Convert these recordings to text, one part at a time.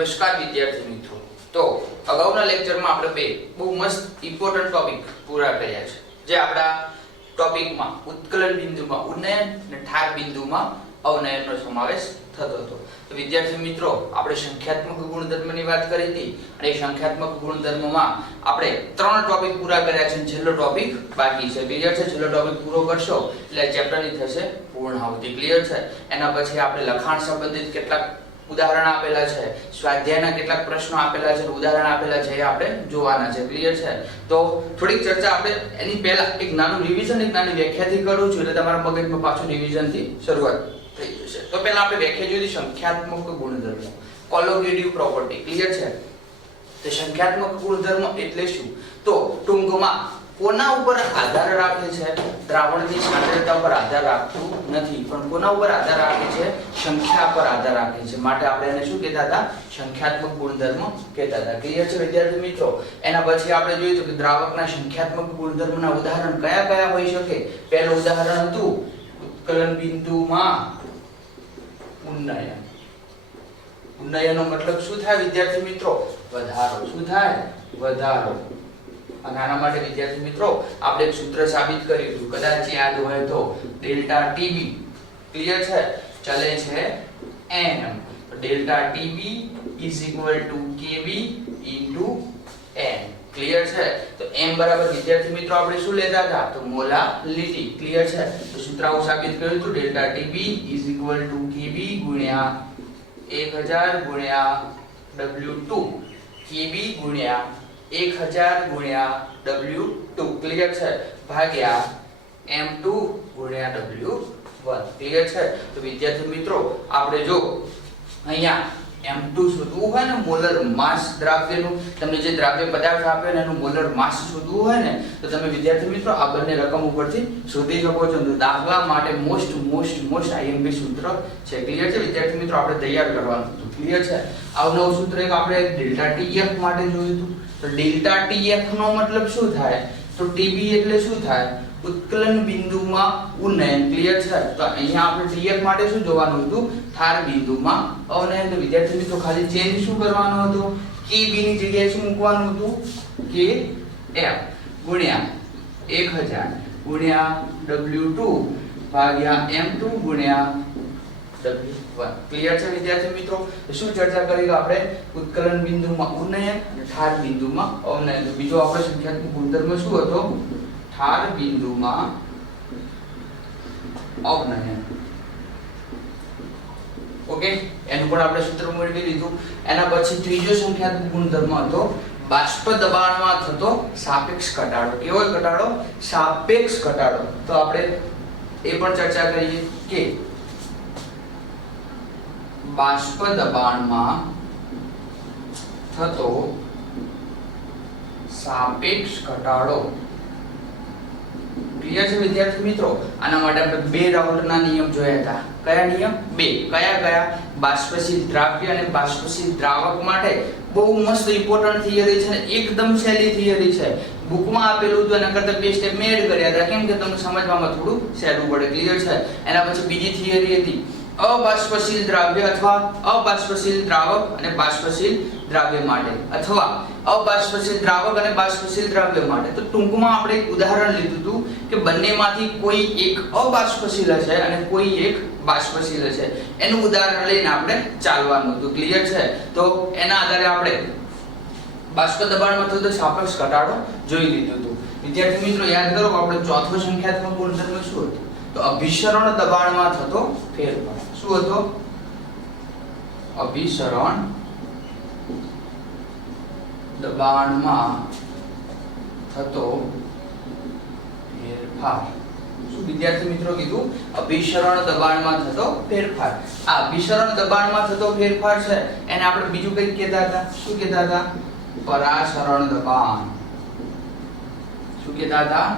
નમસ્કાર વિદ્યાર્થી મિત્રો। તો અગાઉના લેક્ચરમાં આપણે બે બહુ મસ્ત ઇમ્પોર્ટન્ટ ટોપિક પૂરા કર્યા છે, જે આપણા ટોપિકમાં ઉત્કલન બિંદુમાં ઉન્નયન અને ઠાર બિંદુમાં અવનયનનો સમાવેશ થતો હતો। તો વિદ્યાર્થી મિત્રો, આપણે સંખ્યાત્મક ગુણધર્મની વાત કરી હતી અને એ સંખ્યાત્મક ગુણધર્મમાં આપણે ત્રણ ટોપિક પૂરા કર્યા છે। છેલ્લો ટોપિક બાકી છે, ક્લિયર છે? છેલ્લો ટોપિક પૂરો કરશો એટલે ચેપ્ટરની થશે પૂર્ણાહુતિ, ક્લિયર છે? એના પછી આપણે લખાણ સંબંધિત કેટલાક ઉદાહરણ આપેલા છે, સ્વાધ્યાયના કેટલાક પ્રશ્નો આપેલા છે, ઉદાહરણ આપેલા છે, એ આપણે જોવાના છે, ક્લિયર છે? તો થોડીક ચર્ચા આપણે એની પહેલા એક નાનું રિવિઝન, એક નાની વ્યાખ્યાથી કરું છું, એટલે તમારા મગજમાં પાછું રિવિઝનથી શરૂઆત થઈ જશે। તો પહેલા આપણે વ્યાખ્યા જોઈ સંખ્યાત્મક ગુણધર્મ, કોલોગેટિવ પ્રોપર્ટી, ક્લિયર છે? તો સંખ્યાત્મક ગુણધર્મ એટલે શું? તો ટૂંકમાં કોના ઉપર આધાર રાખે છે? દ્રાવણની સાંદ્રતા પર આધાર રાખતું નથી, પણ કોના ઉપર આધાર રાખે છે? સંખ્યા પર આધાર રાખે છે, માટે આપણે એને શું કહેતા હતા? સંખ્યાત્મક ગુણધર્મ કહેતા હતા, ક્લિયર છે વિદ્યાર્થી મિત્રો? એના પછી આપણે જોયું કે દ્રાવકના સંખ્યાત્મક ગુણધર્મના ઉદાહરણ કયા કયા હોઈ શકે? પહેલું ઉદાહરણ હતું ઉત્કલન બિંદુમાં ઉન્નયન। ઉન્નયનનો મતલબ શું થાય વિદ્યાર્થી મિત્રો? વધારો। શું થાય? વધારો। અને આના માટે વિદ્યાર્થી મિત્રો આપણે એક સૂત્ર સાબિત કર્યું હતું, કદાચ યાદ હોય તો ડેલ્ટા ટીબી, ક્લિયર છે? ચલે છે એમ, delta TB is equal to KB into N, clear છે? તો m બરાબર વિદ્યાર્થી મિત્રો આપણે શું લેતા હતા? તો મોલાલિટી, ક્લિયર છે? તો સૂત્ર આવું સાબિત કર્યું હતું, delta TB is equal to KB ગુણ્યા 1000 ગુણ્યા W2, કેબી ગુણ્યા 1000 ગુણ્યા W2, ક્લિયર છે? ભાગ્યા M2 ગુણ્યા W1, ક્લિયર છે? તો વિદ્યાર્થી મિત્રો આપણે જો અહીંયા M2 શોધવું હોય ને, મોલર માસ દ્રાવ્યનું, તમને જે દ્રાવ્ય પદાર્થ આપ્યો ને એનું મોલર માસ શોધવું હોય ને, તો તમે વિદ્યાર્થી મિત્રો આ બંને રકમ ઉપરથી શોધી શકો છો। તો દાખલા માટે મોસ્ટ આઈએમપી સૂત્ર છે, ક્લિયર છે વિદ્યાર્થી મિત્રો? આપણે તૈયાર કરવાનું હતું, ક્લિયર છે? આવનું સૂત્ર એક આપણે ડેલ્ટા ટીએફ માટે જોયું હતું। તો ડેલ્ટા ટીએફ નો મતલબ શું થાય? તો ટીબી એટલે શું થાય? ઉત્કલન બિંદુમાં ઉન્નયન, ક્લિયર છે? તો અહીંયા આપણે ટીએફ માટે શું જોવાનું હતું? ઠાર બિંદુમાં અવનયન। તો વિદ્યાર્થી મિત્રો ખાલી ચેન્જ શું કરવાનું હતું? કેબી ની જગ્યાએ શું મૂકવાનું હતું? કે એફ ગુણ્યા 1000 ગુણ્યા W2 ભાગ્યા M2 ગુણ્યા W1, ક્લિયર છે વિદ્યાર્થી મિત્રો? તો શું ચર્ચા કરી આપણે? ઉત્કલન બિંદુમાં ઉન્નયન અને ઠાર બિંદુમાં અવનયન। તો બીજો આપણો સંખ્યાત્મક ગુણધર્મ શું હતો? ઠાર બિંદુમાં અવનયન, ઓકે? એનું પણ આપણે સૂત્ર મેળવી લીધું। એના પછી ત્રીજો સંખ્યાત્મક ગુણધર્મ હતો બાષ્પ દબાણમાં થતો સાપેક્ષ ઘટાડો। કેવો ઘટાડો? સાપેક્ષ ઘટાડો। તો આપણે એ પણ ચર્ચા કરીએ કે બાષ્પ દબાણમાં થતો સાપેક્ષ ઘટાડો, ક્લિયર છે વિદ્યાર્થી મિત્રો? આના માટે આપણે બે રાઉન્ડના નિયમ જોયા હતા। કયા નિયમ? બે। કયા? બાષ્પશીલ દ્રાવ્ય અને બાષ્પશીલ દ્રાવક માટે બહુ મસ્ત ઇમ્પોર્ટન્ટ થિયરી છે, એકદમ સહેલી થિયરી છે, બુકમાં આપેલું હતું એના કરતા બે સ્ટેપ મેં એડ કર્યા હતા, કેમ કે તમને સમજવામાં થોડું સહેલું પડે, ક્લિયર છે? એના પછી બીજી થિયરી હતી અબાષ્પશીલ દ્રાવ્ય અથવા અબાષ્પશીલ દ્રાવક અને બાષ્પશીલ દ્રાવ્ય માટે, અથવા અબાષ્પશીલ દ્રાવક અને બાષ્પશીલ દ્રાવ્ય માટે। તો ટૂંકમાં આપણે એક ઉદાહરણ લીધું હતું કે બંનેમાંથી કોઈ એક અબાષ્પશીલ હશે અને કોઈ એક બાષ્પશીલ હશે, એનું ઉદાહરણ લઈને આપણે ચાલવાનું હતું, ક્લિયર છે? તો એના આધારે આપણે બાષ્પ દબાણમાં થતો સાપેક્ષ ઘટાડો જોઈ લીધું હતું। વિદ્યાર્થી મિત્રો યાદ કરો, આપણે ચોથો સંખ્યાત્મક ગુણધર્મ શું હતો? તો અભિસરણ દબાણમાં થતો ફેરફાર। શું હતો? અભિસરણ દબાણમાં થતો ફેરફાર। શું વિદ્યાર્થી મિત્રો કીધું? અભિસરણ દબાણમાં થતો ફેરફાર। આ અભિસરણ દબાણમાં થતો ફેરફાર છે એને આપણે બીજું કંઈક કહેતા હતા। શું કહેતા હતા? પરાસરણ દબાણ। શું કહેતા હતા?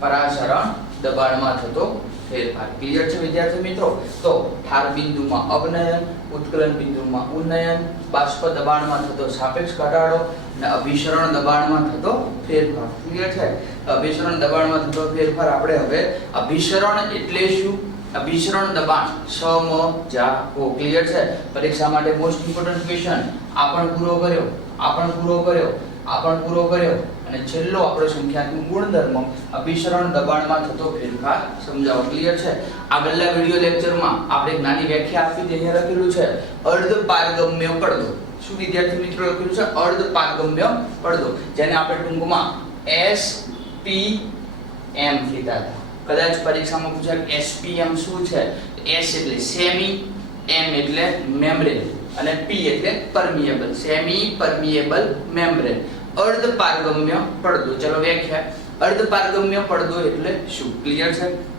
પરાસરણ દબાણમાં થતો ફેરફાર, ક્લિયર છે વિદ્યાર્થી મિત્રો? તો ઠાર બિંદુમાં અવનયન, ઉત્કલન બિંદુમાં ઉન્નયન, બાષ્પ દબાણમાં થતો સાપેક્ષ ઘટાડો અને અભિસરણ દબાણમાં થતો ફેરફાર, ક્લિયર છે? અભિસરણ દબાણમાં થતો ફેરફાર આપણે હવે અભિસરણ એટલે શું અભિસરણ દબાણ સમજાવો. ક્લિયર છે? પરીક્ષા માટે મોસ્ટ ઇમ્પોર્ટન્ટ ક્વેશ્ચન આ પણ પૂરો કર્યો, આ પણ પૂરો કર્યો, આ પણ પૂરો કર્યો અને છેલ્લો આપણો સંખ્યાત્મક ગુણધર્મ અભિસરણ દબાણમાં થતો ફેરફાર સમજાવો. ક્લિયર છે? આગળના વિડિયો લેક્ચરમાં આપણે એક નાની વ્યાખ્યા આપી તે અહીંયા લખેલું છે અર્ધ પારગમ્ય પડદો. શું વિદ્યાર્થી મિત્રો લખેલું છે? અર્ધ પારગમ્ય પડદો, જેને આપણે ટૂંકમાં SPM કીધા હતા. કદાચ પરીક્ષામાં પૂછાય SPM શું છે? S એટલે સેમી, M એટલે મેમ્બ્રેન અને P એટલે પરમિએબલ. સેમી પરમિએબલ મેમ્બ્રેન, અર્ધ પારગમ્ય પડદો. ચલો વ્યાખ્યા. અર્ધ પારગમ્ય પડદો એટલે શું? ક્લિયર છે?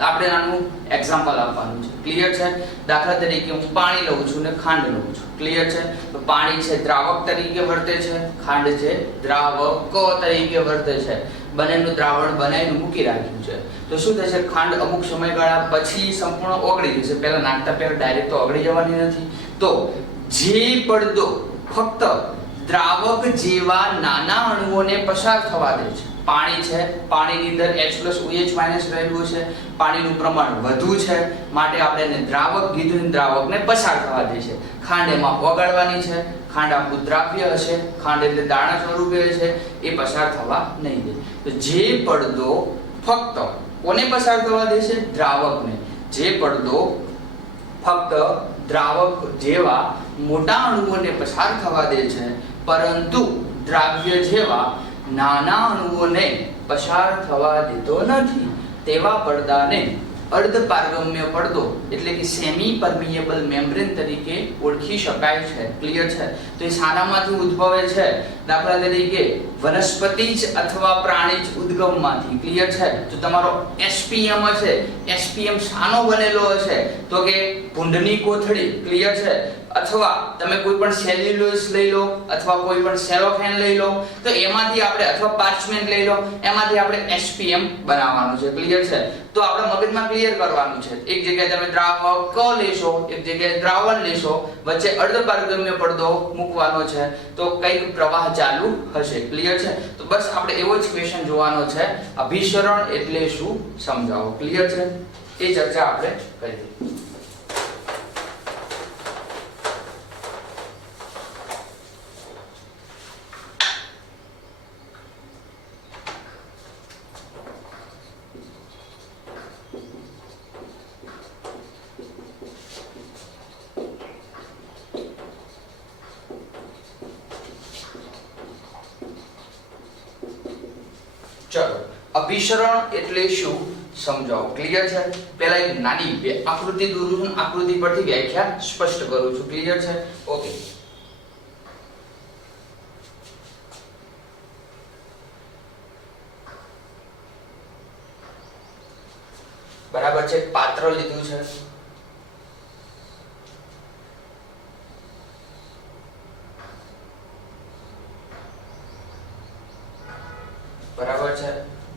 આપણે નાનું એક્ઝામ્પલ આપવાનું છે. ક્લિયર છે? દાખલા તરીકે હું પાણી લઉં છું ને ખાંડ લઉં છું. ક્લિયર છે? તો પાણી છે દ્રાવક તરીકે વર્તે છે, ખાંડ છે દ્રાવક તરીકે વર્તે છે. બંનેનું દ્રાવણ બનાવીને મૂકી રાખ્યું છે. તો શું થશે? ખાંડ અમુક સમયગાળા પછી સંપૂર્ણ ઓગળી જશે. પહેલા નાખતા પહેલા ડાયરેક્ટ તો ઓગળી જવાની નથી. તો જે પડદો ફક્ત દ્રાવક જેવા નાના અણુઓને પસાર થવા દે છે. પાણી છે, પાણીની અંદર H+OH- રહેલું છે, પાણીનું પ્રમાણ વધુ છે, માટે આપણે એને દ્રાવક કીધું. દ્રાવકને પસાર થવા દે છે. ખાંડ એમાં ઓગાળવાની છે. ખાંડ આપણું દ્રાવ્ય હશે, ખાંડ એટલે દાણા સ્વરૂપે છે, એ પસાર થવા નહીં દે. તો જે પડદો ફક્ત કોને પસાર થવા દે છે? દ્રાવકને. જે પડદો ફક્ત દ્રાવક જેવા મોટા અણુઓને પસાર થવા દે છે, પરંતુ દ્રાવ્ય જેવા નાના અણુઓને પસાર થવા દેતો નથી, તેવા પડદાને અર્ધ પારગમ્ય પડદો એટલે કે સેમી પરમિએબલ મેમ્બ્રેન તરીકે ઓળખી શકાય છે. ક્લિયર છે? તો એ શાનામાંથી ઉદ્ભવે છે? દાખલા તરીકે વનસ્પતિ જ અથવા પ્રાણી જ ઉદ્ગમમાંથી. ક્લિયર છે? તો તમારો SPM હશે, SPM શાનો બનેલો હશે? તો કે ભૂંડની કોથળી. ક્લિયર છે? અથવા તમે કોઈ પણ સેલ્યુલોઝ લઈ લો અથવા કોઈ પણ સેલોફેન લઈ લો, તો એમાંથી આપણે અથવા પાર્ચમેન્ટ લઈ લો, એમાંથી આપણે SPM બનાવવાનું છે. ક્લિયર છે? તો આપણે મગજમાં ક્લિયર કરવાનું છે. એક જગ્યાએ તમે દ્રાવક લેશો, એક જગ્યાએ દ્રાવણ લેશો, વચ્ચે અર્ધ પારગમ્ય પડદો મૂકવાનો છે, તો કઈક પ્રવાહ ચાલુ હશે. ક્લિયર છે? તો બસ આપણે એવો જ ક્વેશ્ચન જોવાનો છે. અભિસરણ એટલે શું સમજાવો. ક્લિયર છે? એ ચર્ચા આપણે કરી. ચલો, અભિસરણ એટલે શું સમજાવો. ક્લિયર છે? પહેલા એક નાની આકૃતિ દોરું છું, આકૃતિ પરથી વ્યાખ્યા સ્પષ્ટ કરું છું. ક્લિયર છે? ઓકે. બરાબર છે? પાત્ર લીધું છે. બરાબર છે?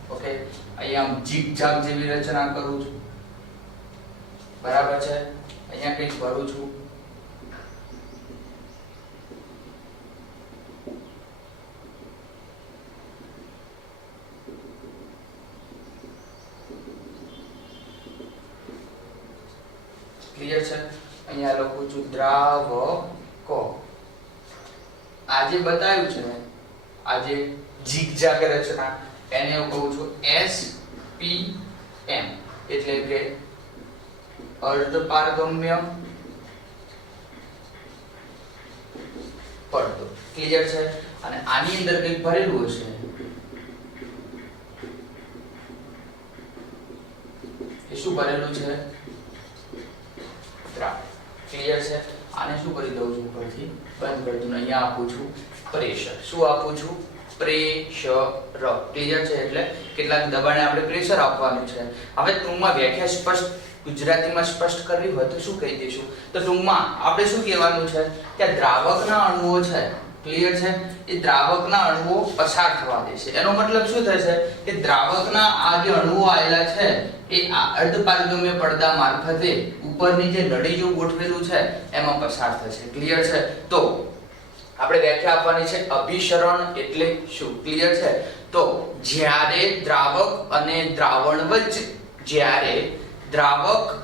ઓકે. અહીંયા ઝીગઝાગ જેવી રચના કરું છું. બરાબર છે? અહીંયા કંઈક ભરું છું. ક્લિયર છે? અહીંયા લખું છું દ્રાવકો. આજે બતાવ્યું છે આજે ઝીગઝાગ રચના, એને હું કહું છું SPM એટલે કે અર્ધ પારગમ્ય પડદો. ક્લિયર છે? અને આની અંદર કંઈક ભરેલું હશે. એ શું ભરેલું છે? દ્રાવક. ક્લિયર છે? આને શું કરી દઉં છું? ઉપરથી બંધ કરી દઉં. અહીંયા આપું છું પ્રેશર. શું આપું છું? પ્રેશર. ક્લિયર છે? એટલે કેટલાક દબાણે આપણે પ્રેશર આપવાનું છે. હવે ટૂંકમાં વ્યાખ્યા સ્પષ્ટ ગુજરાતીમાં સ્પષ્ટ કરવી હોય તો શું કહી દઈશું? તો ટૂંકમાં આપણે શું કહેવાનું છે કે દ્રાવકના અણુઓ છે. ક્લિયર છે? એ દ્રાવકના અણુઓ પસાર થવા દેશે. એનો મતલબ શું થશે કે દ્રાવકના આ જે અણુઓ આવેલા છે એ આ અર્ધ પારગમ્ય પડદા મારફતે ઉપરની જે નળી જેવું ગોઠવેલું છે એમાં પસાર થશે. ક્લિયર છે? તો આપણે વ્યાખ્યા આપવાની છે અભિસરણ એટલે શું. ક્લિયર છે? તો જ્યારે દ્રાવક અને દ્રાવણ વચ્ચે જ્યારે દ્રાવક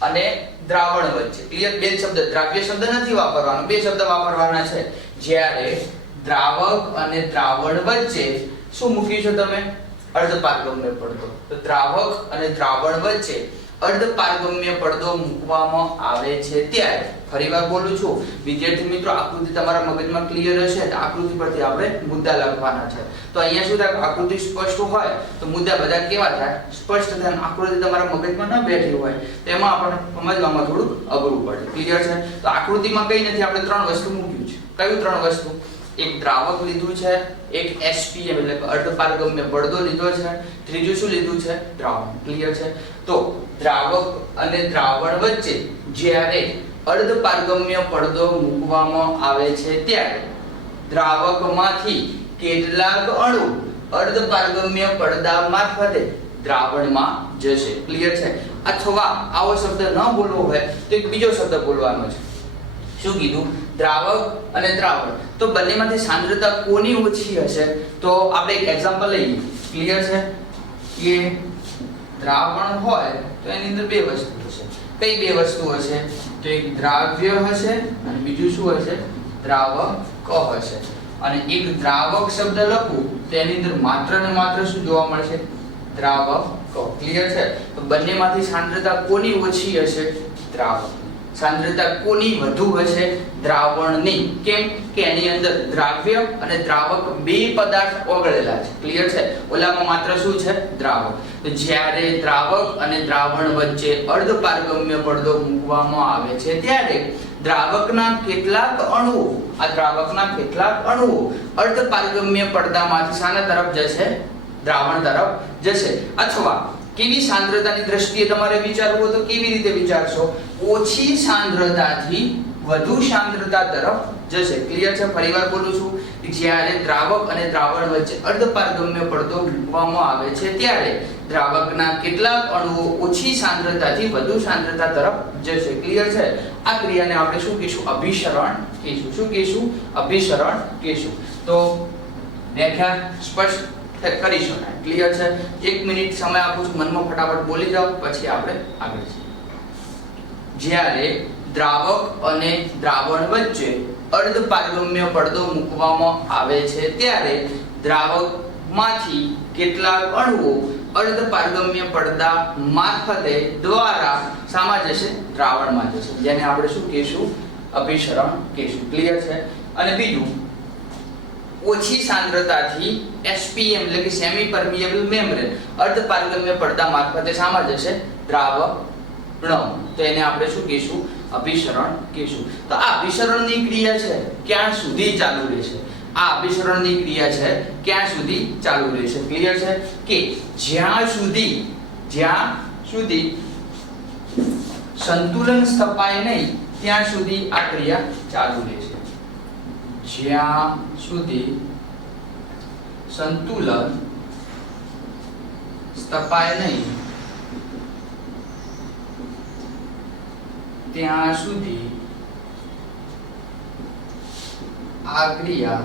અને દ્રાવણ વચ્ચે ક્લિયર બે શબ્દ દ્રાવ્ય શબ્દ નથી વાપરવાનો બે શબ્દ વાપરવાના છે જ્યારે દ્રાવક અને દ્રાવણ વચ્ચે શું મૂક્યું છે તમે અર્ધપારગમ્ય પડદો તો દ્રાવક અને દ્રાવણ વચ્ચે અર્ધપારગમ્ય પડદો મૂકવામાં આવે છે ત્યારે ફરીવાર બોલું છું વિદ્યાર્થી મિત્રો આકૃતિ તમારા મગજમાં ક્લિયર હશે તો આકૃતિ પરથી આપણે મુદ્દા લખવાના છે તો અહીંયા શું થાય આકૃતિ સ્પષ્ટ હોય તો મુદ્દા બધા કેવા થાય સ્પષ્ટ થાય આકૃતિ તમારા મગજમાં ન બેઠી હોય તો એમાં આપણને સમજવામાં થોડું અઘરું પડે ક્લિયર છે તો આકૃતિમાં કઈ નથી આપણે ત્રણ વસ્તુ મૂક્યું છે કયું ત્રણ વસ્તુ એક દ્રાવક લીધું છે એક SPM એટલે કે અર્ધપારગમ્ય પડદો લીધો છે ત્રીજું શું લીધું છે દ્રાવણ ક્લિયર છે તો દ્રાવક અને દ્રાવણ વચ્ચે જ્યારે અર્ધપારગમ્ય પડદો મૂકવામાં આવે છે ત્યારે દ્રાવકમાંથી કેટલાક અણુ અર્ધપારગમ્ય પડદા મારફતે દ્રાવણમાં જશે ક્લિયર છે અથવા આવો શબ્દ ન બોલવો હોય તો એક બીજો શબ્દ બોલવાનો છે શું કીધું દ્રાવક અને દ્રાવણ તો બંનેમાંથી સાંદ્રતા કોની ઓછી હશે તો આપણે એક એક્ઝામ્પલ લઈએ ક્લિયર છે કે દ્રાવણ હોય તો એની અંદર બે વસ્તુ હશે કઈ બે વસ્તુ હશે તો એક દ્રાવ્ય હશે અને બીજું શું હશે દ્રાવક હશે અને એક દ્રાવક શબ્દ લખું તો એની અંદર માત્ર ને માત્ર શું જોવા મળશે દ્રાવક ક્લિયર છે તો બંનેમાંથી સાંદ્રતા કોની ઓછી હશે દ્રાવક સાંદ્રતા કોની વધુ હશે દ્રાવણની કેમ કે એની અંદર દ્રાવ્ય અને દ્રાવક બે પદાર્થ ઓગળેલા છે ક્લિયર છે ઓલામાં માત્ર શું છે દ્રાવક તો જ્યારે દ્રાવક અને દ્રાવણ વચ્ચે અર્ધપારગમ્ય પડદો મૂકવામાં આવે છે ત્યારે દ્રાવકના કેટલાક અણુઓ અર્ધપારગમ્ય પડદામાંથી શાના તરફ જશે દ્રાવણ તરફ જશે અથવા કેવી સાંદ્રતાની દ્રષ્ટિએ તમારે વિચારવું તો કેવી રીતે વિચારશો ઓછી સાંદ્રતાથી વધુ સાંદ્રતા તરફ જશે ક્લિયર છે ફરીવાર બોલું છું જ્યારે દ્રાવક અને દ્રાવણ વચ્ચે અર્ધપારગમ્ય પડદો મૂકવામાં આવે છે ત્યારે દ્રાવકના કેટલાક અણુઓ ઓછી સાંદ્રતાથી વધુ સાંદ્રતા તરફ જશે ક્લિયર છે આ ક્રિયાને આપણે શું કહીશું અભિસરણ કહીશું શું કહીશું અભિસરણ કહીશું તો વ્યાખ્યા સ્પષ્ટ કરી શકાય ક્લિયર છે 1 મિનિટ સમય આપું છું મનમાં ફટાફટ બોલી જાઓ પછી આપણે આગળ જઈએ જ્યારે દ્રાવક અને દ્રાવણ વચ્ચે અર્ધપારગમ્ય પડદો મૂકવામાં આવે છે ત્યારે દ્રાવકમાંથી કેટલાક અણુઓ અર્ધપારગમ્ય પડદા મારફતે દ્વારા શામાં જશે દ્રાવણમાં જશે જેને આપણે શું કહીશું અભિસરણ કહીશું ક્લિયર છે અને બીજું ઓછી સાંદ્રતાથી SPM એટલે કે સેમી પરમિએબલ મેમ્બ્રેન અર્ધપારગમ્ય પડદા મારફતે શામાં જશે દ્રાવણ તો એને આપણે શું કહીશું અભિસરણ કહીશું તો આ અભિસરણની ક્રિયા છે ક્યાં સુધી ચાલુ રહેશે આ અભિસરણની ક્રિયા છે ક્યાં સુધી ચાલુ રહેશે ક્લિયર છે કે જ્યાં સુધી સંતુલન સ્થપાય નહીં ત્યાં સુધી આ ક્રિયા ચાલુ રહેશે જ્યાં સુધી સંતુલન સ્થપાય નહીં ત્યાં સુધી આ ક્રિયા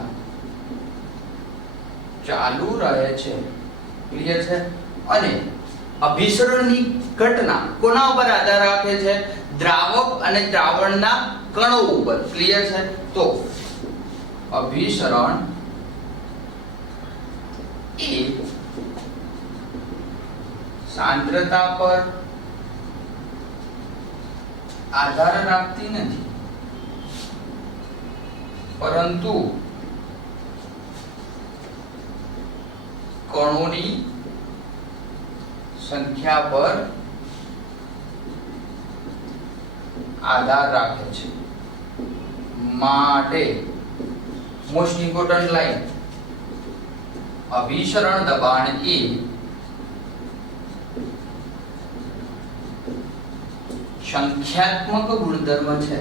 ચાલુ રહે છે ક્લિયર છે અને અભિસરણની ઘટના કોના ઉપર આધાર રાખે છે દ્રાવક અને દ્રાવણના કણો ઉપર ક્લિયર છે તો અભિસરણ એ સાંદ્રતા પર આધાર રાખતી નથી પરંતુ કણોની સંખ્યા પર આધાર રાખે છે માટે મોસ્ટ ઇમ્પોર્ટન્ટ લાઈન અભિસરણ દબાણ એ સંખ્યાત્મક ગુણધર્મ છે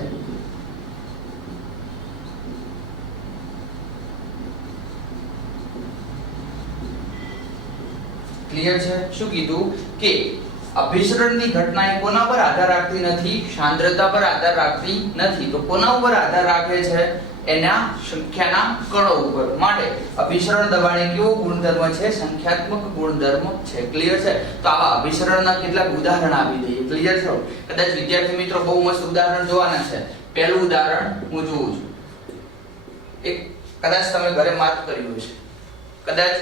ક્લિયર છે શું કીધું કે અભિસરણની ઘટના એ કોના પર આધાર રાખતી નથી સાંદ્રતા પર આધાર રાખતી નથી તો કોના ઉપર આધાર રાખે છે એના સંખ્યાના કણો ઉપર માટે અભિસરણ દબાણ એ કેવો ગુણધર્મ છે? સંખ્યાત્મક ગુણધર્મ છે. ક્લિયર છે? તો આવા અભિસરણના કેટલાક ઉદાહરણ આપી દઈએ. ક્લિયર છે? કદાચ વિદ્યાર્થી મિત્રો બહુ મસ્ત ઉદાહરણ જોવાના છે. પહેલું ઉદાહરણ હું જોઉં છું. એક કદાચ તમે ઘરે માર્ક કર્યું છે. કદાચ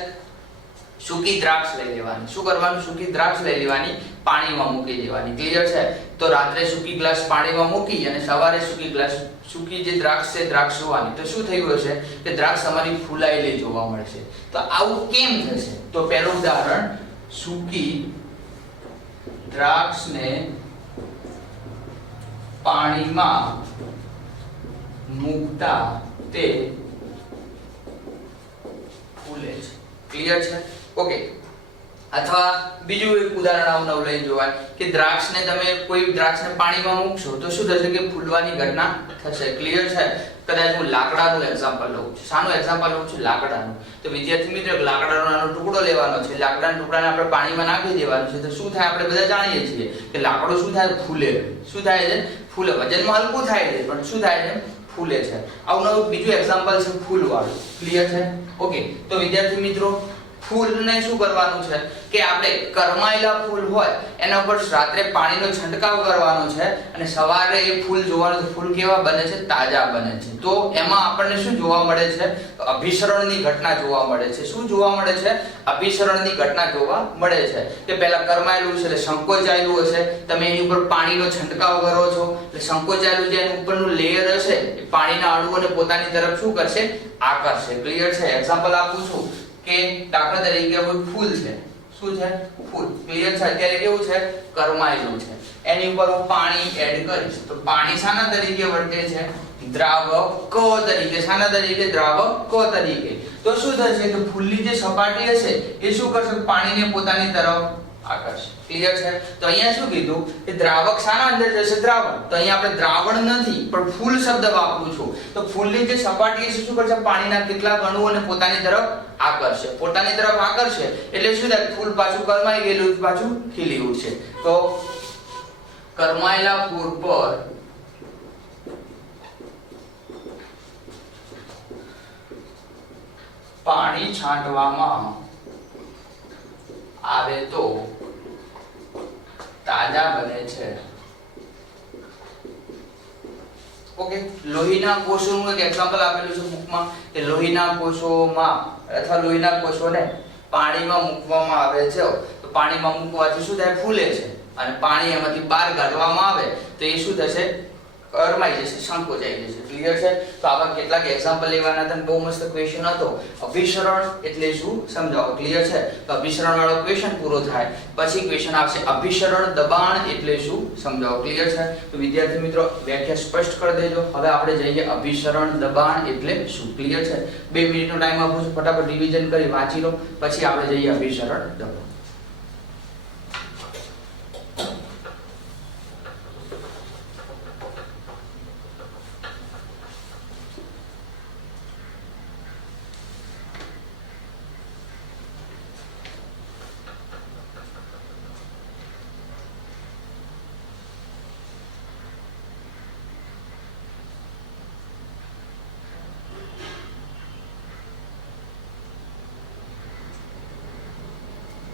સૂકી દ્રાક્ષ લઈ લેવાની. શું કરવાનું? સૂકી દ્રાક્ષ લઈ લેવાની, પાણીમાં મૂકી દેવાની. ક્લિયર છે? તો રાત્રે સૂકી ગ્લાસ પાણીમાં મૂકી અને સવારે સૂકી જે દ્રાક્ષ છે દ્રાક્ષ જોવાની. તો શું થયું હશે કે દ્રાક્ષ અમારી ફૂલાયેલી જોવા મળશે. તો આવું કેમ થશે? તો પહેલું ઉદાહરણ, સૂકી દ્રાક્ષને પાણીમાં મૂકતા તે ફૂલે છે. ક્લિયર છે? ઓકે. અથવા બીજું એક ઉદાહરણ નવું લઈ જોવાય કે દ્રાક્ષને તમે કોઈ દ્રાક્ષને પાણીમાં મૂકશો તો શું થશે કે ફૂલવાની ઘટના થશે. ક્લિયર છે? કદાચ હું લાકડાનું એક્ઝામ્પલ લઉં છું. શાનું એક્ઝામ્પલ લઉં છું? લાકડાનું. તો વિદ્યાર્થી મિત્રો લાકડાનો નાનો ટુકડો લેવાનો છે. લાકડાના ટુકડાને આપણે પાણીમાં નાખી દેવાનું છે. તો શું થાય? આપણે બધા જાણીએ છીએ કે લાકડો શું થાય? ફૂલે. શું થાય છે? ફૂલે. વજનમાં હલકું થાય છે પણ શું થાય છે? ફૂલે છે. આવું નવું બીજું એક્ઝામ્પલ છે ફૂલવાળું. ક્લિયર છે? ઓકે. તો વિદ્યાર્થી મિત્રો ફૂલને શું કરવાનું છે કે આપણે કરમાયેલા ફૂલ હોય એના ઉપર રાત્રે પાણીનો છંટકાવ કરવાનો છે અને સવારે એ ફૂલ જોવાનું. તો ફૂલ કેવા બને છે? તાજા બને છે. તો એમાં આપણને શું જોવા મળે છે? અભિસરણની ઘટના જોવા મળે છે. શું જોવા મળે છે? અભિસરણની ઘટના જોવા મળે છે. કે પહેલા કરમાયેલું છે એટલે સંકોચાયેલું હશે. તમે એની ઉપર પાણીનો છંટકાવ કરો છો એટલે સંકોચાયેલું જે એનું ઉપરનું લેયર હશે એ પાણીના અણુઓને પોતાની તરફ શું કરશે? આકર્ષશે. ક્લિયર છે? એક્ઝામ્પલ આપું છું કે દાખલા તરીકે કોઈ ફૂલ છે. શું છે? ફૂલ. ક્લિયર છે? અત્યારે કેવું છે? કરમાયેલું છે. એની ઉપર હું પાણી એડ કરીશ તો પાણી શાના તરીકે વર્તે છે? દ્રાવક તરીકે. શાના તરીકે? દ્રાવક તરીકે. તો શું થશે કે ફૂલની જે સપાટી હશે એ શું કરશે? પાણીને પોતાની તરફ આકર્ષે. ક્લિયર છે? તો અહીંયા શું કીધું કે દ્રાવક શાના અંદર જશે? દ્રાવણ. તો અહીંયા આપણે દ્રાવણ નથી પણ ફૂલ શબ્દ વાપરું છું. તો ફૂલની જે સપાટી છે શું કરશે? પાણીના કેટલાક અણુઓને પોતાની તરફ આકર્ષે. પોતાની તરફ આકર્ષે એટલે શું થાય? ફૂલ પાછું કરમાઈ ગયેલું પાછું ખીલી ઉઠશે. તો કરમાયેલા ફૂલ પર પાણી છાંટવામાં આવે તો તાજા બને છે. ઓકે. લોહીના કોષોનું એક એક્ઝામ્પલ આપેલું છે બુકમાં કે લોહીના કોષોમાં અથવા લોહીના કોષોને પાણીમાં મૂકવામાં આવે છે. તો પાણીમાં મૂકવાથી શું થાય? ફૂલે છે. અને પાણી એમાંથી બહાર કાઢવામાં આવે તો એ શું થશે? કરમાઈ જશે, સંકોચાઈ જશે. ક્લિયર છે? તો આવા કેટલાક એક્ઝામ્પલ લેવાના હતા. બહુ મસ્ત ક્વેશ્ચન હતો. અભિસરણ એટલે શું સમજાવો. ક્લિયર છે? તો અભિસરણ વાળો ક્વેશ્ચન પૂરો થાય પછી ક્વેશ્ચન આવશે અભિસરણ દબાણ એટલે શું સમજાવો. ક્લિયર છે? તો વિદ્યાર્થી મિત્રો વ્યાખ્યા સ્પષ્ટ કરી દેજો. હવે આપણે જઈએ અભિસરણ દબાણ એટલે શું. ક્લિયર છે? 2 મિનિટનો ટાઈમ આપું છું. ફટાફટ રિવિઝન કરી વાંચી લો પછી આપણે જઈએ અભિસરણ દબાણ.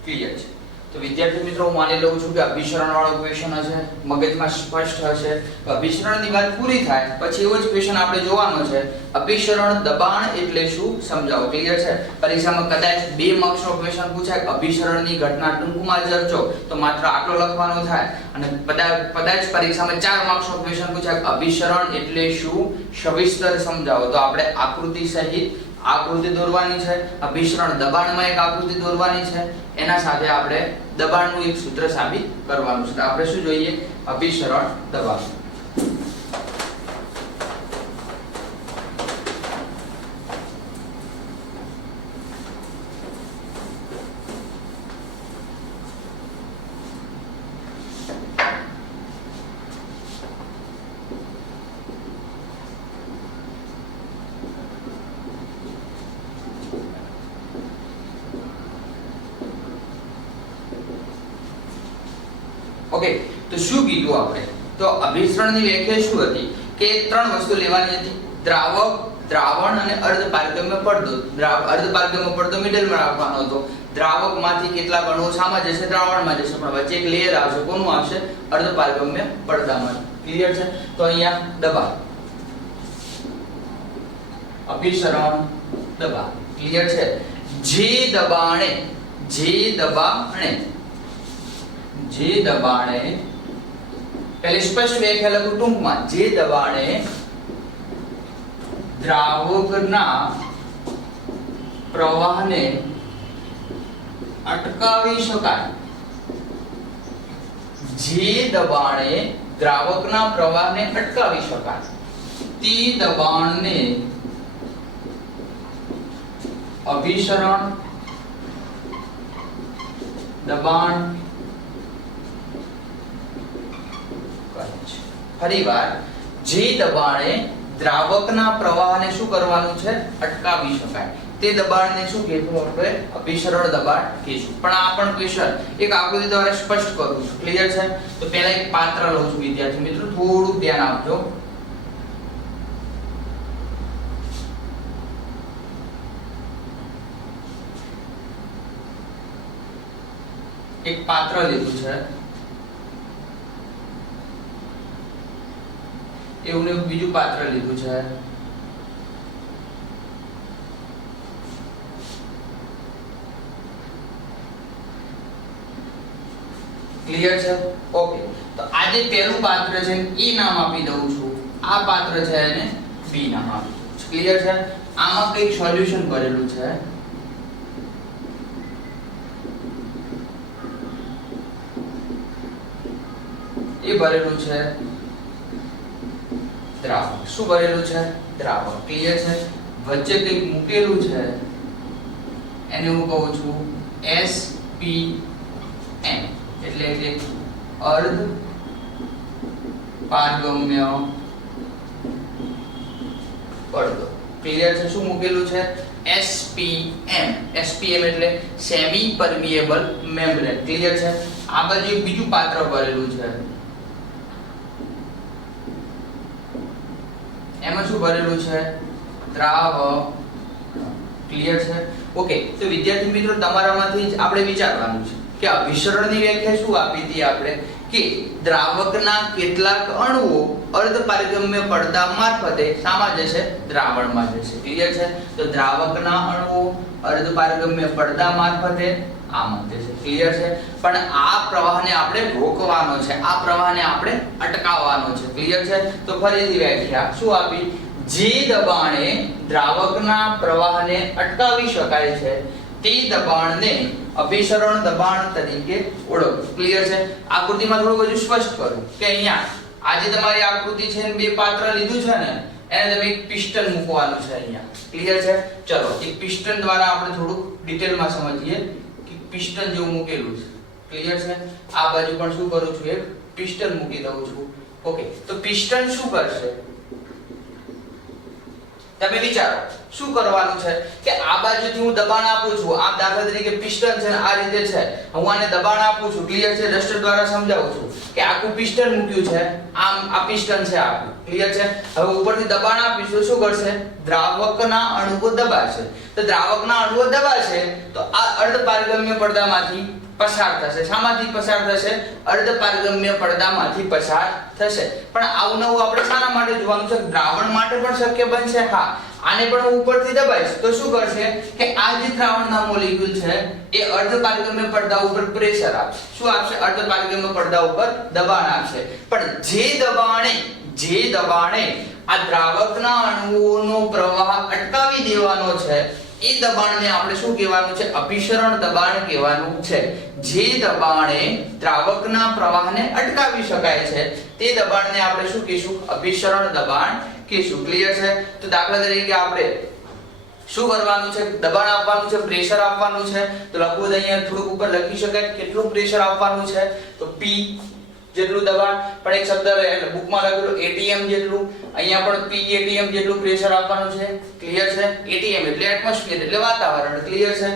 ક્લિયર છે? તો વિદ્યાર્થી મિત્રો હું માની લઉં છું કે અભિસરણ વાળો ક્વેશ્ચન હશે, મગજમાં સ્પષ્ટ હશે. તો અભિસરણની વાત પૂરી થાય પછી એવો જ ક્વેશ્ચન આપણે જોવાનો છે અભિસરણ દબાણ એટલે શું સમજાવો. ક્લિયર છે? પરીક્ષામાં કદાચ 2 માર્ક્સનો ક્વેશ્ચન પૂછાય અભિસરણની ઘટના ટૂંકમાં ચર્ચો તો માત્ર આટલો લખવાનો થાય અને કદાચ પરીક્ષામાં 4 માર્ક્સનો ક્વેશ્ચન પૂછાય અભિસરણ એટલે શું સવિસ્તર સમજાવો. તો આપણે આકૃતિ સહિત આકૃતિ દોરવાની છે. અભિસરણ દબાણમાં એક આકૃતિ દોરવાની છે. એના સાથે આપણે દબાણનું એક સૂત્ર સાબિત કરવાનું છે. આપણે શું જોઈએ? અભિસરણ દબાણ. ઓકે. તો શું કીધું આપણે? તો અભિસરણની વ્યાખ્યા શું હતી કે 3 વસ્તુ લેવાની હતી. દ્રાવક, દ્રાવણ અને અર્ધપારગમ્ય પડદો. અર્ધપારગમ્ય પડદો મિડલમાં રાખવાનો હતો. દ્રાવકમાંથી કેટલા અણુઓ શામાં જશે? દ્રાવણમાં જશે. પણ વચ્ચે એક લેયર આવશે. કોનું આવશે? અર્ધપારગમ્ય પડદામાં. ક્લિયર છે? તો અહીંયા દબાણ, અભિસરણ દબાણ. ક્લિયર છે? જે દબાણે પહેલી સ્પષ્ટ વ્યાખ્યા લખું ટૂંકમાં. જે દબાણે દ્રાવકના પ્રવાહને અટકાવી શકાય, જે દબાણે દ્રાવકના પ્રવાહને અટકાવી શકાય તે દબાણને અભિસરણ દબાણ કહે છે. ફરીવાર, જે દબાણે દ્રાવકના પ્રવાહને શું કરવાનું છે? અટકાવી શકાય તે દબાણને શું કહેવું? આપણે અભિસરણ દબાણ કહીશું. પણ આ પણ ક્વેશ્ચન એક આકૃતિ દ્વારા સ્પષ્ટ કરું છું. ક્લિયર છે? તો પહેલા એક પાત્ર લઉં છું વિદ્યાર્થી મિત્રો, થોડું ધ્યાન આપજો. એક પાત્ર લીધું છે, એવું ને બીજું પાત્ર લીધું છે. ક્લિયર છે? ઓકે. તો આ જે પહેલું પાત્ર છે એ નામ આપી દઉં છું. આ પાત્ર છે એને બી નામ આપી દઉં છું. ક્લિયર છે? આમાં કંઈક સોલ્યુશન કરેલું છે. એ ભરેલું છે દ્રાવક. શું ભરેલું છે? દ્રાવક. ક્લિયર છે? વચ્ચે કંઈક મૂકેલું છે એને હું કહું છું SPM, એટલે અર્ધ પારગમ્ય પડદો. ક્લિયર છે? શું મૂકેલું છે? SPM. SPM એટલે સેમી પરમિએબલ મેમ્બ્રેન. ક્લિયર છે? આ બાજુ એક બીજું પાત્ર ભરેલું છે. એમાં શું ભરેલું છે? દ્રાવક. ક્લિયર છે? ઓકે. તો વિદ્યાર્થી મિત્રો, તમારામાંથી જ આપણે વિચારવાનું છે કે અભિસરણની વ્યાખ્યા શું આપી હતી આપણે? કે દ્રાવકના કેટલાક અણુઓ અર્ધપારગમ્ય પડદા મારફતે શામાં જશે? દ્રાવણમાં જશે. ક્લિયર છે? તો દ્રાવકના અણુઓ અર્ધપારગમ્ય પડદા મારફતે આમાં જશે. ક્લિયર છે? પણ આ પ્રવાહને આપણે રોકવાનો છે, આ પ્રવાહને આપણે અટકાવવાનો છે. ક્લિયર છે? તો ફરીથી વ્યાખ્યા શું આપી? જે દબાણે દ્રાવકના પ્રવાહને અટકાવી શકાય છે તે દબાણને અભિસરણ દબાણ તરીકે ઓળખો. ક્લિયર છે? આકૃતિમાં થોડું બધું સ્પષ્ટ કરું કે અહીંયા આ જે તમારી આકૃતિ છે ને બે પાત્ર લીધું છે ને એને તમે એક પિસ્ટન મૂકવાનું છે અહીંયા. ક્લિયર છે? ચલો એક પિસ્ટન દ્વારા આપણે થોડું ડિટેલમાં સમજીએ કે પિસ્ટન જેવું મૂકેલું છે. ક્લિયર છે? આ બાજુ પણ શું કરું છું? એક પિસ્ટન મૂકી દઉં છું. ઓકે. તો પિસ્ટન શું કરશે? તમે વિચારો શું કરવાનું છે કે આ બાજુથી હું દબાણ આપું છું. આ દાખલા તરીકે પિસ્ટન છે આ રીતે છે, હું આને દબાણ આપું છું. ક્લિયર છે? રસ્ટર દ્વારા સમજાવું છું કે આખું પિસ્ટન મૂક્યું છે, આમ આ પિસ્ટન છે આખું. ક્લિયર છે? હવે ઉપરથી દબાણ આપીશું, શું કરશે? દ્રાવકના અણુઓ દબાશે. તો દ્રાવકના અણુઓ દબાશે તો આ અર્ધપારગમ્ય પડદામાંથી પસાર થશે. શામાંથી પસાર થશે? અર્ધપારગમ્ય પડદામાંથી પસાર થશે. પણ આવું નવું આપણે શાના માટે જોવાનું છે? દ્રાવણ માટે પણ શક્ય બનશે. હા, આને પણ હું ઉપરથી દબાઈશ તો શું કરશે કે આ જે દ્રાવણના મોલેક્યુલ છે એ અર્ધપારગમ્ય પડદા ઉપર પ્રેશર આપશે. શું આપશે? અર્ધપારગમ્ય પડદા ઉપર દબાણ આપશે. પણ જે દબાણે આ દ્રાવકના અણુઓનો પ્રવાહ અટકાવી દેવાનો છે એ દબાણને આપણે શું કહેવાનું છે? અભિસરણ દબાણ કહેવાનું છે. જે દબાણે દ્રાવકના પ્રવાહને અટકાવી શકાય છે તે દબાણને આપણે શું કહીશું? અભિસરણ દબાણ કહીશું. ક્લિયર છે? તો દાખલા તરીકે આપણે શું કરવાનું છે? દબાણ આપવાનું છે, પ્રેશર આપવાનું છે. તો લખવું અહીંયા થોડુંક ઉપર લખી શકાય કેટલું પ્રેશર આપવાનું છે. તો P જેટલું દબાણ, પણ એક શબ્દ બુકમાં લખેલું ATM જેટલું, અહીંયા પણ P ATM જેટલું પ્રેશર આપવાનું છે. ક્લિયર છે? ATM એટલે એટમોસ્ફિયર એટલે વાતાવરણ. ક્લિયર છે?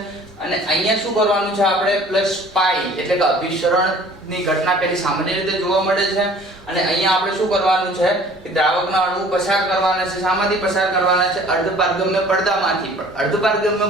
અને અહીંયા શું કરવાનું છે આપણે પ્લસ પાઈ એટલે કે અભિસરણની ઘટના પેલી સામાન્ય રીતે જોવા મળે છે અને અહીંયા આપણે શું કરવાનું છે કે દ્રાવકના અણુ પસાર કરવાના છે શામાંથી પસાર કરવાના છે અર્ધપારગમ્ય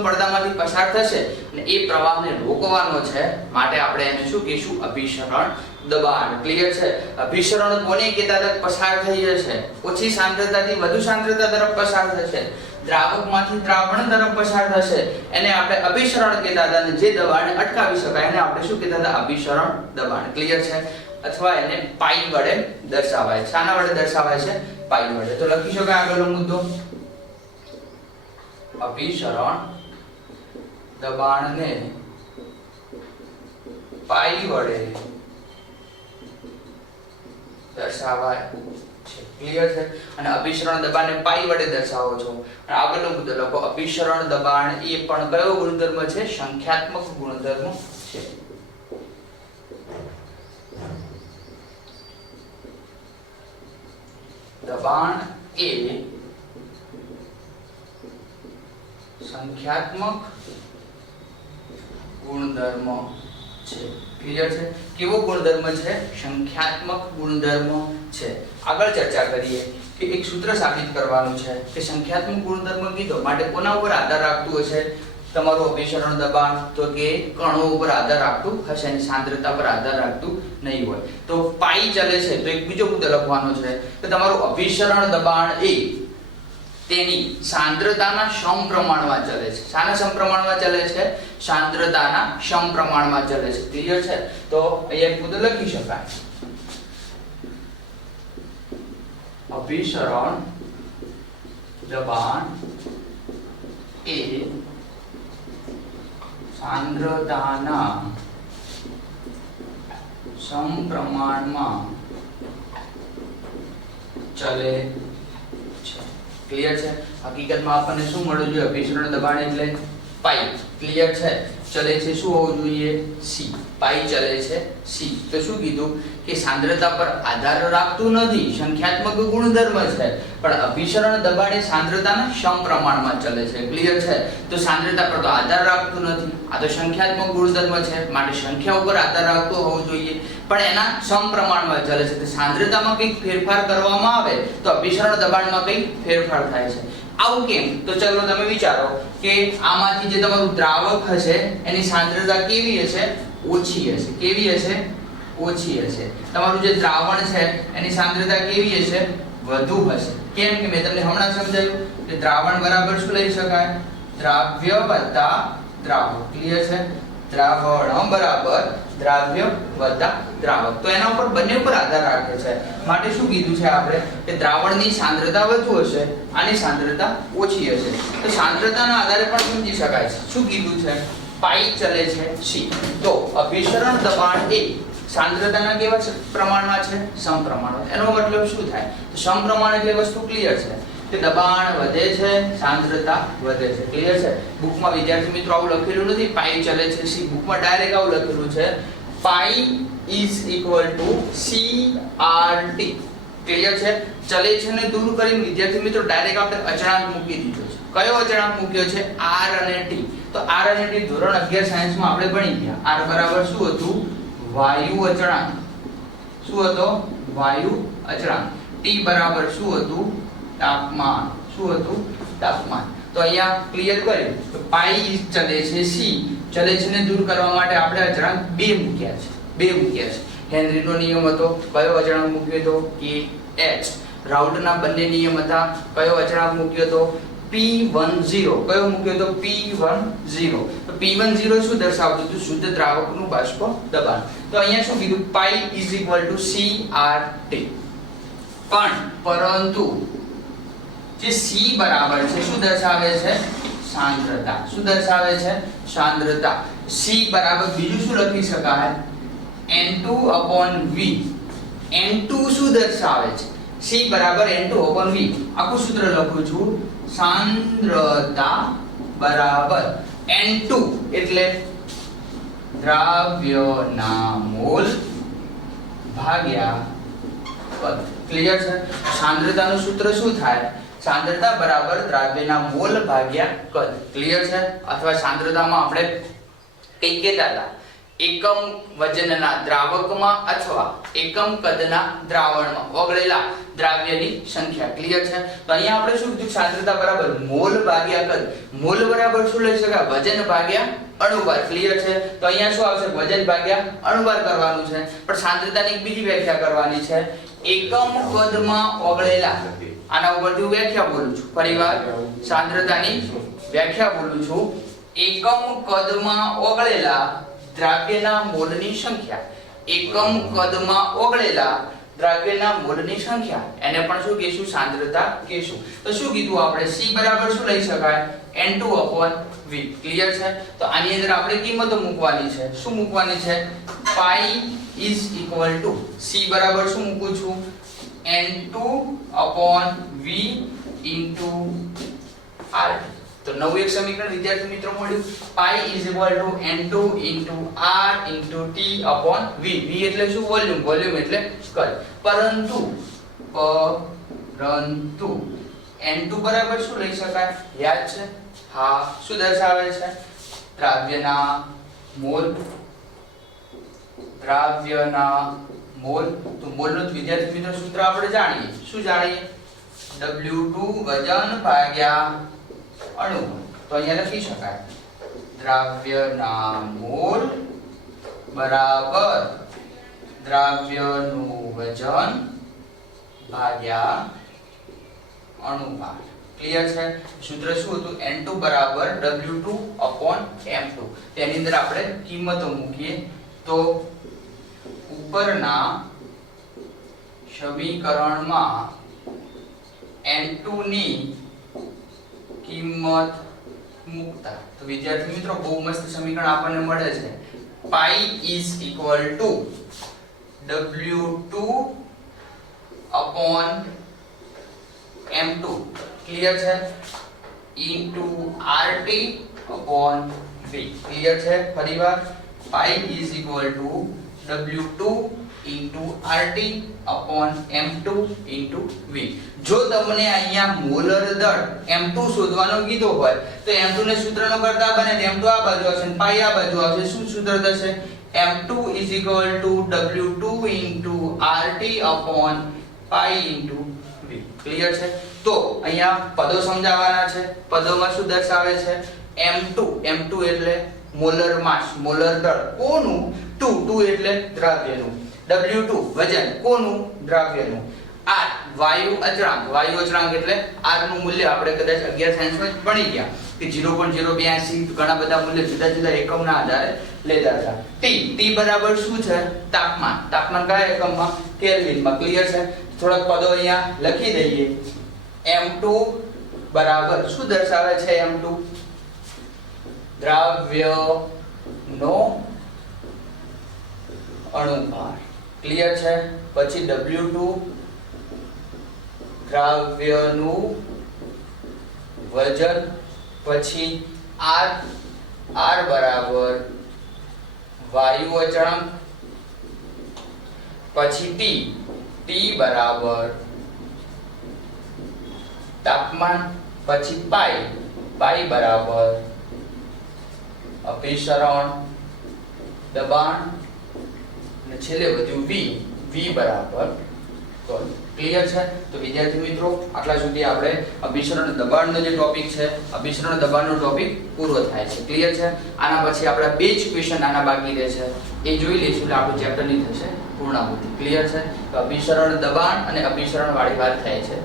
પડદામાંથી પસાર થશે અને એ પ્રવાહને રોકવાનો છે માટે આપણે એને શું કહીશું અભિસરણ દબાણ ક્લિયર છે અભિસરણ કોને કહેતા તરફ પસાર થઈ જશે ઓછી સાંદ્રતાથી વધુ સાંદ્રતા તરફ પસાર થશે દ્રાવકમાંથી દ્રાવણ તરફ પસાર થશે એને આપણે અભિસરણ કહેતા હતા અને જે દબાણને અટકાવી શકાય એને આપણે શું કહેતા હતા અભિસરણ દબાણ ક્લિયર છે અથવા એને પાઈ વડે દર્શાવાય છે શાના વડે દર્શાવાય છે પાઈ વડે તો લખી શકાય આગળનો મુદ્દો અભિસરણ દબાણને પાઈ વડે દર્શાવાય છે ક્લિયર છે અને અભિસરણ દબાણને પાઈ વડે દર્શાવો છો અને આગળનો મુદ્દો લખો અભિસરણ દબાણ એ પણ કયો ગુણધર્મ છે સંખ્યાત્મક ગુણધર્મ છે દબાણ એ સંખ્યાત્મક ગુણધર્મ છે ક્લિયર છે કેવો ગુણધર્મ છે સંખ્યાત્મક ગુણધર્મ છે આગળ ચર્ચા કરીએ કે એક સૂત્ર સાબિત કરવાનું છે કે સંખ્યાત્મક ગુણધર્મ કીધો માટે કોના ઉપર આધાર રાખતું હશે તમારું અભિસરણ દબાણ તો કે કણો ઉપર આધાર રાખતું હશે અને સાંદ્રતા પર આધાર રાખતું નહીં હોય તો પાઈ ચલે છે તો એક બીજો મુદ્દો લખવાનો છે કે તમારું અભિસરણ દબાણ એ તેની સાંદ્રતાના સમપ્રમાણમાં ચલે છે શાના સમપ્રમાણમાં ચલે છે સાંદ્રતાના સમપ્રમાણમાં ચલે છે ક્લિયર છે તો અહીંયા એક મુદ્દો લખી શકાય અભિસરણ દબાણ એ સાંદ્રતાના સમપ્રમાણમાં ચલે છે ક્લિયર છે હકીકતમાં આપણને શું મળવું જોઈએ અભિસરણ દબાણ એટલે પાઈ ક્લિયર છે ચલે છે શું હોવું જોઈએ સી પાઈ ચલે છે સી તો શું કીધું કે સાંદ્રતા પર આધાર રાખતું નથી સંખ્યાત્મક ગુણધર્મ છે પણ અભિસરણ દબાણ એ સાંદ્રતાના સમપ્રમાણમાં ચલે છે ક્લિયર છે તો સાંદ્રતા પર તો આધાર રાખતું નથી આ તો સંખ્યાત્મક ગુણધર્મ છે માટે સંખ્યા ઉપર આધાર રાખતો હોવો જોઈએ પણ એના સમપ્રમાણમાં ચલે છે તો સાંદ્રતામાં કંઈક ફેરફાર કરવામાં આવે તો અભિસરણ દબાણમાં કંઈક ફેરફાર થાય છે આવું કેમ તો ચલો તમે વિચારો કે આમાંથી જે તમારું દ્રાવક હશે એની સાંદ્રતા કેવી હશે ઓછી હશે કેવી હશે ઓછી હશે તમારું જે દ્રાવણ છે એની સાંદ્રતા કેવી હશે વધુ હશે કેમ કે મેં તમને હમણાં સમજાવ્યું કે દ્રાવણ બરાબર શું લઈ શકાય દ્રાવ્ય વત્તા દ્રાવક ક્લિયર છે દ્રાવણ બરાબર દ્રાવ્ય વત્તા દ્રાવક તો એના ઉપર બંને ઉપર આધાર રાખે છે માટે શું કીધું છે આપણે કે દ્રાવણની સાંદ્રતા વધુ હશે આની સાંદ્રતા ઓછી હશે તો સાંદ્રતાના આધારે પણ સમજી શકાય છે શું કીધું છે પાઈ ચલે છે સી તો અભિસરણ દબાણ એ સાંદ્રતાના કેવા પ્રમાણમાં છે સમપ્રમાણમાં એનો મતલબ શું થાય તો સમપ્રમાણ એટલે વસ્તુ ક્લિયર છે કે દબાણ વધે છે સાંદ્રતા વધે છે ક્લિયર છે બુકમાં વિદ્યાર્થી મિત્રો આવું લખેલું નથી પાઈ ચલે છે સી બુકમાં ડાયરેક્ટ આવું લખેલું છે pi is equal two CRT clear છે ચલે છે ને દૂર કરીને વિદ્યાર્થી મિત્રો ડાયરેક્ટ આપણે અચળાંક મૂકી દીધો છે કયો અચળાંક મૂક્યો છે R અને T તો R અને T ધોરણ 11 સાયન્સમાં આપણે ભણી ગયા R બરાબર શું હતું વાયુ અચળાંક શું હતો વાયુ અચળાંક T બરાબર શું હતું તાપમાન શું હતું તાપમાન તો અહીંયા ક્લિયર કર્યું તો પાઈ ચલે છે સી ચલે છે ને દૂર કરવા માટે આપણે અચળાંક બે મૂક્યા છે હેનરીનો નિયમ હતો કયો અચળાંક મૂક્યો હતો કે H રાઉલ્ટના બંને નિયમ હતા કયો અચળાંક મૂક્યો હતો P10 કયો મૂક્યો હતો P10 તો P10 શું દર્શાવતું હતું શુદ્ધ દ્રાવકનું બાષ્પ દબાણ તો અહીંયા શું કીધું પાઈ CRT પણ પરંતુ જે C બરાબર છે શું દર્શાવે છે સાંદ્રતા શું દર્શાવે છે સાંદ્રતા C બરાબર બીજું શું લખી શકાય N2/V N2 શું દર્શાવે છે C બરાબર N2/V આખું સૂત્ર લખું છું સાંદ્રતા બરાબર N2 એટલે દ્રાવ્યના મોલ ભાગ્યા કદ ક્લિયર છે સાંદ્રતાનું સૂત્ર શું થાય સાંદ્રતા બરાબર દ્રાવ્યના મોલ ભાગ્યા કદ ક્લિયર છે અથવા સાંદ્રતામાં આપણે કઈ કહેતા હતા એકમ વજનના દ્રાવકમાં અથવા એકમ કદના દ્રાવણમાં ઓગળેલા દ્રાવ્યની સંખ્યા. ક્લિયર છે? તો અહીંયા આપણે શું કીધું સાંદ્રતા બરાબર મોલ ભાગ્યા કદ. મોલ બરાબર શું લઈ શકાય વજન ભાગ્યા અણુભાર. ક્લિયર છે? તો અહીંયા શું આવશે વજન ભાગ્યા અણુભાર કરવાનું છે. પણ સાંદ્રતાની એક બીજી વ્યાખ્યા કરવાની છે એકમ કદમાં ઓગળેલા. આના ઉપરથી વ્યાખ્યા બોલું છું ફરીવાર સાંદ્રતાની વ્યાખ્યા બોલું છું એકમ કદમાં ઓગળેલા દ્રાવ્યના મોલની સંખ્યા. એકમ કદમાં ઓગળેલા દ્રાવ્યના મોલની સંખ્યા એને પણ શું કહીશું સાંદ્રતા કહીશું. તો શું કીધું આપણે C બરાબર શું લઈ શકાય N2/V. ક્લિયર છે? તો આની અંદર આપણે કિંમતો મૂકવાની છે. શું મૂકવાની છે pi is equal two C બરાબર શું મૂકું છું N2/V ઇન્ટુ R. તો નવું એક સમીકરણ વિદ્યાર્થી મિત્રો મળ્યું પાઈ is equal two N2 into R into T upon V. V એટલે શું વોલ્યુમ. વોલ્યુમ એટલે કદ. પરંતુ N2 બરાબર શું લઈ શકાય યાદ છે? હા. શું દર્શાવે છે દ્રાવ્યના મોલ. દ્રાવ્યના મોલ. તો મોલનું વિદ્યાર્થી મિત્રો સૂત્ર આપણે જાણીએ. શું જાણીએ W2 વજન ભાગ્યા અણુ. તો અહીંયા લખી શકાય દ્રાવ્યના મોલ બરાબર દ્રાવ્યનું વજન ભાગ્યા અણુભાર. ક્લિયર છે? સૂત્ર શું હતું N2 બરાબર W2/M2. તેની અંદર આપણે કિંમતો મૂકીએ તો ઉપરના સમીકરણમાં N2 ની કિંમત મૂકતા તો વિદ્યાર્થી મિત્રો બહુ મસ્ત સમીકરણ આપણને મળે છે pi is equal to W2/M2. Clear છે? Into RT upon V. Clear છે? ફરીવાર pi is equal to W2 into RT upon M2 into V. જો તમને અહીંયા મોલર દળ M2 શોધવાનો કીધો હોય તો M2 ને સૂત્રનો કરતા બને M2 આ બાજુ આવશે અને પાઈ આ બાજુ આવશે. શું સૂત્ર થશે M2 is equal to W2 into RT upon pi into V. Clear છે? તો અહીંયા પદો સમજાવવાના છે. પદોમાં શું દર્શાવે છે M2 એટલે મોલર માસ મોલર દળ કોનું 2 એટલે દ્રાવ્યનું. W2 વજન કોનું દ્રાવ્યનું. R વાયુ અચળાંક એટલે R નું મૂલ્ય આપણે કદાચ 11 સાયન્સમાં ભણી ગયા કે 0.082 ઘણા બધા મૂલ્ય જુદા જુદા એકમના આધારે લેતા હતા. T બરાબર શું છે તાપમાન કયા એકમમાં કેલ્વિનમાં. ક્લિયર છે? થોડાક પદો અહીંયા લખી દઈએ. M2 બરાબર શું દર્શાવે છે M2 દ્રાવ્યનો અણુભાર. ક્લિયર છે? પછી W2 દ્રાવ્યનું વજન. પછી R બરાબર વાયુ અચળાંક. પછી T બરાબર તાપમાન. પછી પાઈ બરાબર અભિસરણ દબાણ અને છેલ્લે વધ્યું V બરાબર કદ. ક્લિયર છે? તો વિદ્યાર્થી મિત્રો આટલા સુધી આપણે અભિસરણ દબાણનો જે ટોપિક છે અભિસરણ દબાણનો ટોપિક પૂરો થાય છે. ક્લિયર છે? આના પછી આપણા બે જ ક્વેશ્ચન આના બાકી રહેશે એ જોઈ લઈશું એટલે આપણું ચેપ્ટર ની થશે પૂર્ણાહુતિ. ક્લિયર છે? તો અભિસરણ દબાણ અને અભિસરણ વાળી વાત થાય છે.